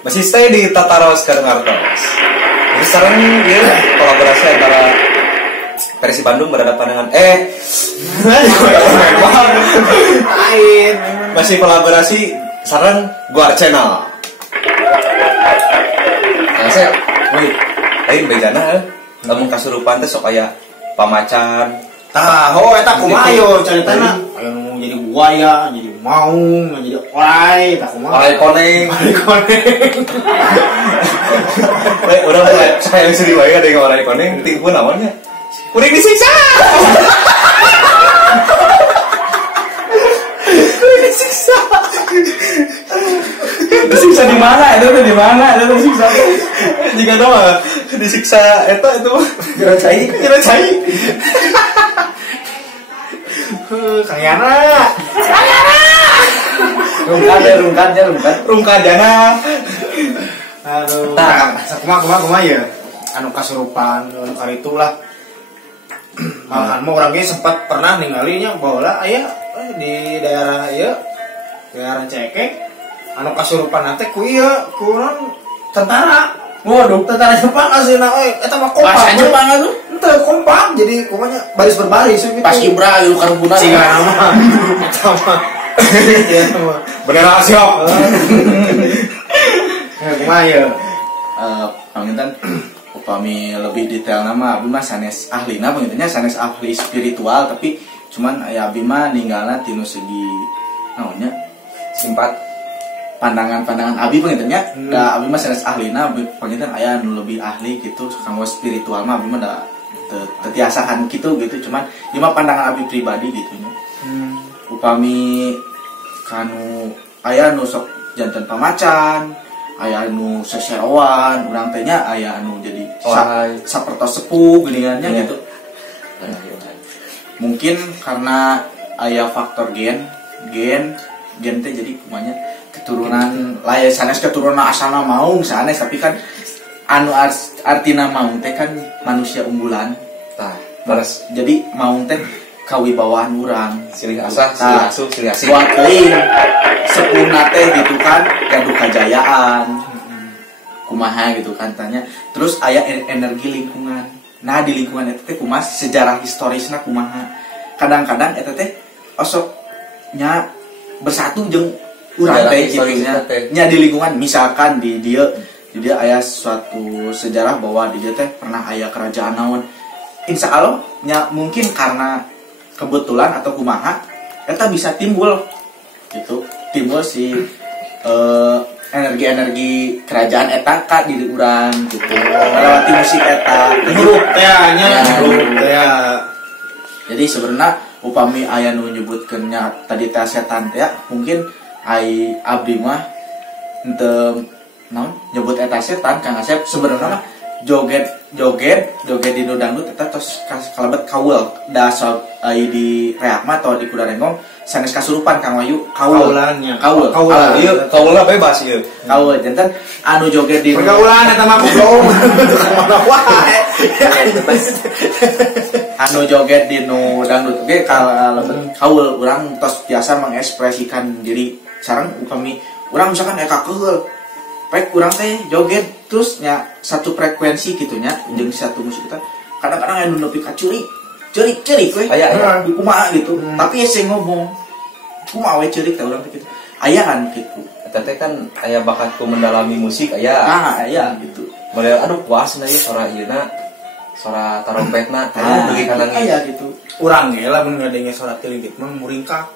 Masih stay di Tataros Karnartos. Jadi sekarang dia kolaborasi antara versi Bandung berhadapan dengan lain. Masih kolaborasi sekarang Guar Channel. Nah, saya, lain bejana, namun kasurupan teh sok aya pamacan. Tahu eta kumaha yo caritana. Aya nu jadi buaya, jadi maung, jadi orai, tak kumaha. Orai koneng. Udah mulai saya sedih wae dengan orai koneng, tipu namanya. Kuring disiksa. Kuring disiksa. Disiksa di mana? Itu di mana? Itu disiksa. Jika tahu disiksa itu Jero cai. Kayana. Rungkad jana. Aduh. Kumaha ya? Anu kasurupan, anu karitu lah. Malahan mah orangnya sempat pernah ninggalinya baheula aya di daerah ieu, daerah Cekek. Anu kasurupan teh ku ieu, ku tentara. Waduh, tentara Jepang aslinya euy, eta mah kompak. Bahasa Jepang atuh. Teu kompak, jadi kumanya baris berbaris gitu. Pas Ibra anu karunguna. Siga nama. Eta mah. bener siap. Kumaha ya? Panginten upami lebih detail nama abi mah sanes ahlina pangintennya sanes ahli spiritual tapi cuman aya abi mah ninggalna tinu segi naonnya Simpat pandangan abi pangintennya da abi mah sanes ahlina panginten aya nu lebih ahli gitu kanggo spiritual mah abi mah da tetiasahan gitu cuman ieu mah pandangan abi pribadi gitu nya. Upami kanu aya nu sok janten pamacan, aya anu seseroan, urang teh nya aya anu jadi sapertos sepuh geuningannya gitu. Mungkin karena aya faktor gen teh jadi kumanya keturunan lain sanes keturunan asalna maung sanes tapi kan anu artina maung teh kan manusia unggulan. Tah, terus jadi maung teh kawibawaan urang silih asah, silih asuh, silih asih. Buat lain sepuna teh gitu kan gaduh kajayaan kumaha gitu kan tanya terus aya energi lingkungan. Nah di lingkungan eta teh kumaha sejarah historisna kumaha kadang-kadang eta teh osoknya bersatu jeung urang teh gitu nya di lingkungan misalkan di dia aya suatu sejarah bahwa di dia teh pernah aya kerajaan naon insya Allah nya mungkin karena kebetulan atau kumaha eta bisa timbul gitu si energi kerajaan eta ka diri urang gitu melewati musik eta Grup teh nya jadi sebenarnya upami aya nu nyebutkeun nya tadi teh setan teh mungkin ai abdi mah henteu naon nyebut eta setan Kang Asep sebenarnya mah joget di dangdut eta tos kalebet kaul da sok ai di reak mah atau di kudarengong sanes kasurupan Kang Wayu kaul Ieu kaulna bebas ieu. Kaul janten anu joget di pergaulan eta mah goblok. Kemana wae. Anu joget di nu dangdut ge kalebet kaul urang tos biasa mengekspresikan diri sareng upami urang misalkan eka keul pek kurang teh joget terus nya satu frekuensi gitunya jeung satu musik kita kadang-kadang anu nepi ka cerik we aya kumaha gitu tapi ese ngomong kumaha we cerik teh urang teh kitu aya kan kitu Eta teh kan aya bakatku mendalami musik aya. Aya gitu Model aduh puasna ieu sora ieuna sora tarompetna tadi beuki kana aya gitu Urang ge lamun ngadenge suara tilingit mah muringkak.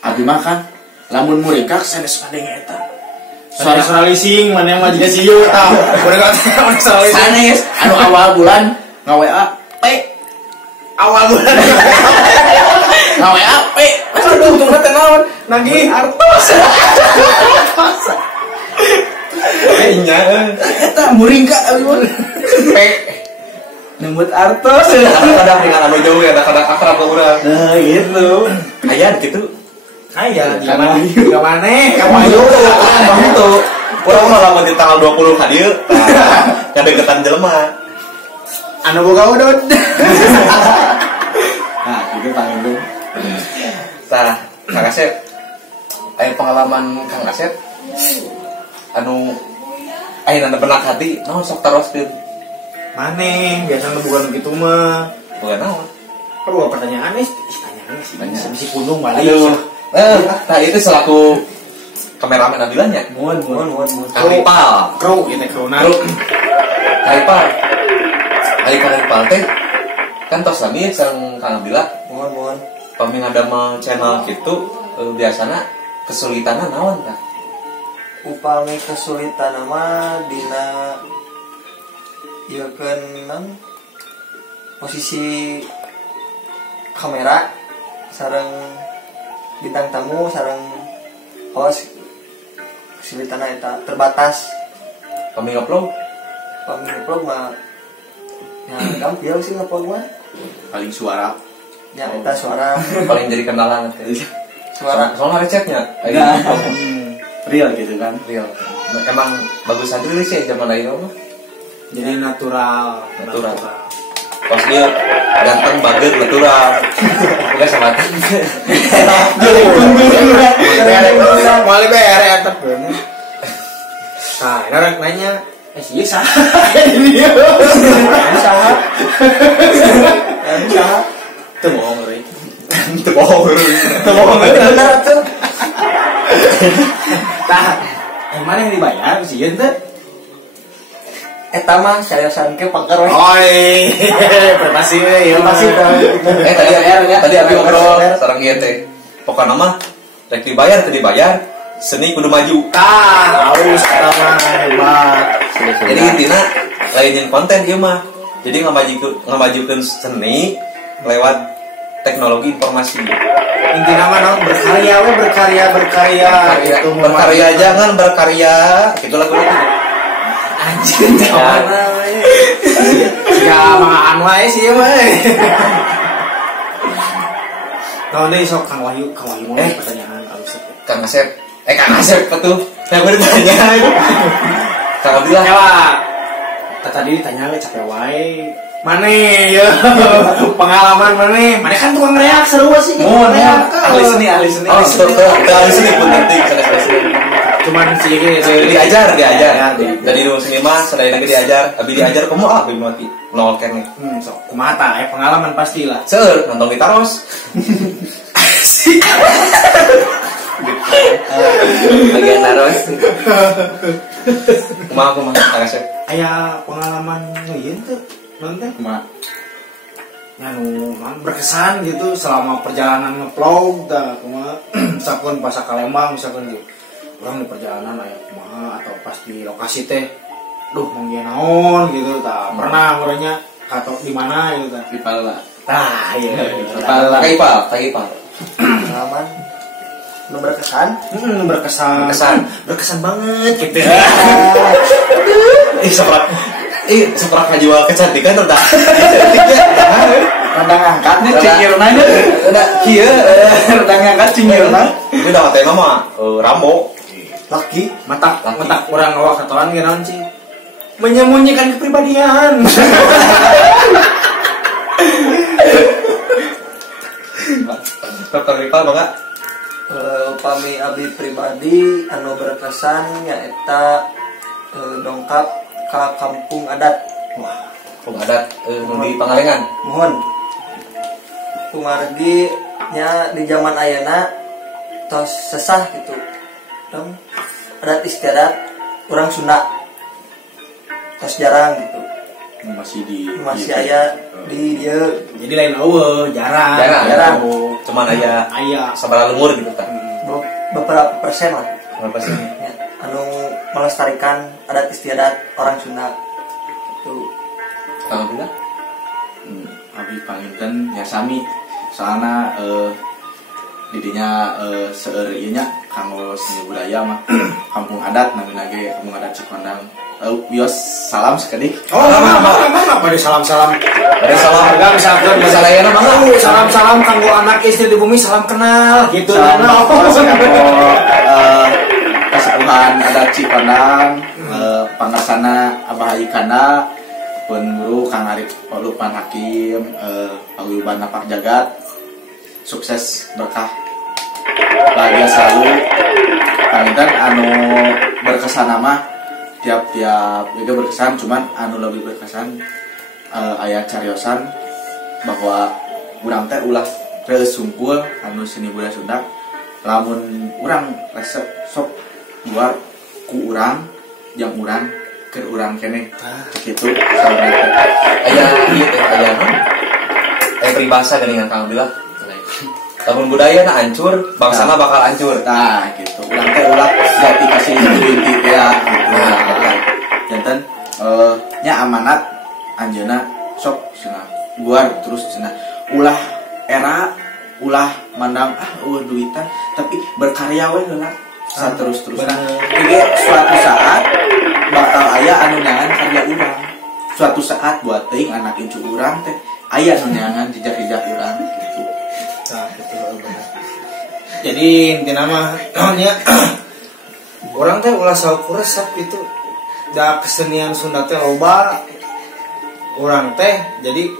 abi mah kan lamun muringkak sanes ngadenge eta Suara leasing mana mah juga sieu tah. Urang teh suara leasing. sanes anu awal bulan ngawa awal bulan ngawa aduh tunggu teh naon Nagih artos nya eta muringkak abi mah nyebut artos kadang-kadang dengan anu jauh ya kadang akrab ke urang. nah gitu Aya gitu. aya di mana? Ka maneh? Ka Ayo, bantu. Urang mah lamun di tanggal 20 ka dieu. Ngadegetan jelema. Anu boga udud. nah gitu panggung Tah, Kang Asep. Aya pengalaman Kang Asep anu Ayeuna benak hati naon sok taroskeun. Maneh biasanya bukan begitu mah. Bukan naon. Kalau pertanyaan tanyaan sih. Tanya. Bisa pundung balik. Aduh. Nah itu selaku kameramen Abilannya. Mun. Kang Ipal. Kru gitu kruna. Kang Ipal. Kang Ipal teh kan tos lami sareng Kang Abila. Mohon. Pami ngadamel channel gitu biasana kesulitanna naon tah? Upami kesulitan nama dina ieu keun posisi kamera sareng bintang tamu sareng host kesulitanna eta terbatas. Pami ngupload Pami ngupload mah ya gampil sih ngupload mah. Paling suara. Ya eta suara paling jadi kendala nanti. suara Soalnya recetnya Enggak. Real gitu kan. real. Emang bagusan rilis ya zaman ayeuna mah. Jadi natural. Pas dia ganteng baget natural. Bukan sama. Mali bere antep bener. Nah, orang nanya, sih sah. Ini usaha ya usaha Itu bohong, Ri. Itu bohong. bener tuh. Tah, mana yang dibayar sih ente? Eta mah seriusan ke pangker we. Oi, privasi ya. Masih Tadi abi ngobrol sareng ieu teh. Pokona mah rek dibayar teu dibayar, seni kudu maju. Harus eta mah hebat. Jadi intinya lainin konten ieu mah. Jadi ngamajukeun seni lewat teknologi informasi. Intinya mah naon berkarya gitu. Berkarya jangan berkarya. Gitu lagu itu. Anjir, mana we. Ya mangan wae sih mah. Tahun ini sok Kang Wahyu mau pertanyaan alus. Kang Asep betul. Saya baru tanya. Kang Abdillah. Ya, tadi ditanya we capek wae. Mane ya pengalaman mane kan tukang reak seru sih Ahli seni. Oh, ahli seni pun nanti cuman sedikit diajar. Dari dulu seni mah sadaya lagi diajar. Abi diajar kamu abi mati nol kene. sok kumata pengalaman pastilah Seueur nonton di taros. Bagian taros. Kumaha Kang Asep. aya pengalaman ieu teh nonton Cuma berkesan gitu selama perjalanan nge-vlog tah kumaha misalkan pas ka Lembang misalkan gitu orang di perjalanan aya kumaha atau pas di lokasi teh duh mangge naon gitu tah pernah ngorenya atau di mana gitu tah Ipal lah. tah iya Ipal. Pengalaman nu berkesan berkesan banget gitu Seperti ngejual kecantikan udah. Rada ngangkat nih cingirna nya. Udah kieu Rada ngangkat cingirna. Itu dah tema mah Rambo. laki mata orang awak katoran ge naon sih menyembunyikan kepribadian Dr. Ipal bangga. upami abdi pribadi anu berkesan nyaeta dongkap ka kampung adat. Kampung adat di Pangalengan. Mohon kumargi nya di zaman ayeuna tos sesah gitu. Dong adat istiadat orang Sunda tos jarang gitu. Masih aya di dia jadi lain eueuh jarang Jarang. Cuman aya sabaraha lemur gitu kan. beberapa persen lah Berapa sih? ya, anu melestarikan adat istiadat orang Sunda tuh. Kang Abdillah. Abi panginten nya sami soalna didinya seueur ieu nya kanggo seni budaya mah kampung adat namina ge kampung adat Cikondang. Wios salam sekali. apa di salam-salam Ada salam harga misalkan Salayana mah. salam-salam kanggo anak istri di bumi salam kenal gitu Salam kanggo kasepuhan adat Cikondang, pangasana Abah Ikana, pun guru Kang Arif Lupan Hakim, paguyuban Napak Jagat. Sukses berkah bahagia selalu. Panginten anu berkesan mah tiap-tiap juga berkesan, cuman anu lebih berkesan aya cariosan bahwa urang teh ulah terus sungkul anu seni budaya Sunda lamun urang resep sok buat ku urang yang urang ke urang kene gitu sampai Aya ieu teh aya peribahasa geuningan Kang Abdillah. Lamun budaya na hancur, bangsana bakal hancur. nah gitu urang teh ulah jati kasih inti ya gitu janten nya amanat anjeunna sok cenah buar terus cenah ulah era ulah mandang duitan tapi berkarya we heula saterus-terus jadi suatu saat bakal aya anu nyangan karya urang suatu saat buat teuing anak incu urang teh aya anu nyangan jejak-jejak urang gitu. Nah, itu benar. Jadi intinya mah namanya orang teh ulah saukur resep itu da kesenian Sunda teh loba orang teh jadi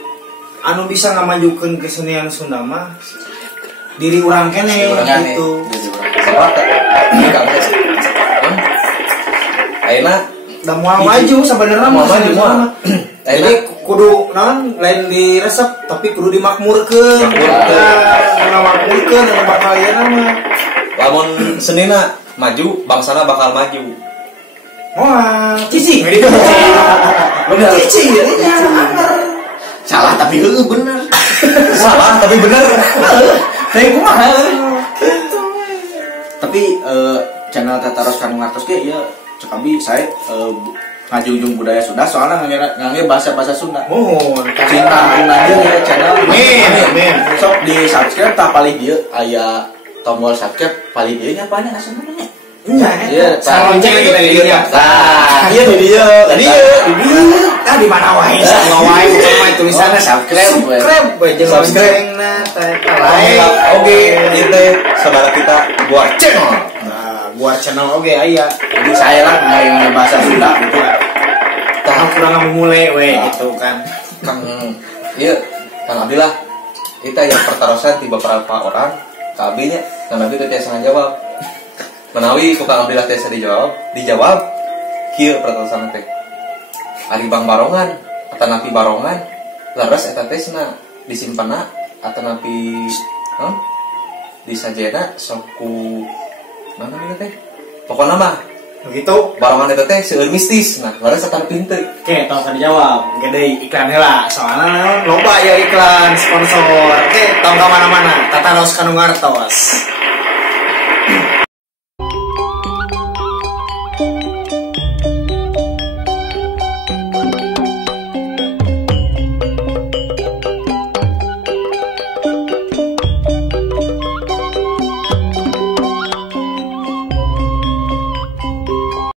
anu bisa ngamajukeun kesenian Sunda mah diri orang kene gitu. Sabab ini Kang Des. Ayeuna Da moal maju sebenarnya mah. Ayeuna Jadi kudu naon lain di resep tapi kudu dimakmurkeun. Ngamakmurkeun anu bakal ayeuna mah. lamun senina maju, bangsana bakal maju. Wah, cicing. Bener. Cicing jadinya. Salah tapi bener. Salah tapi bener. Saya kumaha. Tapi channel Tataros Kanu Ngartos ge ya cek abi saya ngajungjung budaya Sunda soalnya ngangge bahasa-bahasa Sunda. Mohon Cinta aja ya channel. Amin. Sok di subscribe tak paling dia aya tombol subscribe paling dia nya apanya asal namanya? Iya, Iya, lonceng lagi tadi dia. Nah, iya di dia. Tadi ah di mana wae? Sama wae bukan tulisannya Subscribe. we jeung loncengna teh lain. Oke, ieu teh saudara kita buat channel. Nah, buat channel oge aya. Jadi saya lah yang bahasa Sunda gitu. Tah kurang mulai we gitu kan. Kang ieu Kang Abdillah kita yang pertarusan di beberapa orang kabinya Kang Abdi teh tiasa ngajawab. Menawi ku Kang Abdillah tiasa dijawab kieu pertarusan teh. Ari Bang Barongan atanapi Barongan laras eta teh cenah disimpenna atanapi disajena sok ku mana ieu teh. Pokona mah Begitu. Barongan eta teh seueur mistis. Nah, laras atanapi henteu. Oke, tong kan dijawab. Gede iklan heula. Soalnya loba ya iklan sponsor. Oke, tong ka mana-mana. Tataros Kanu Ngartos.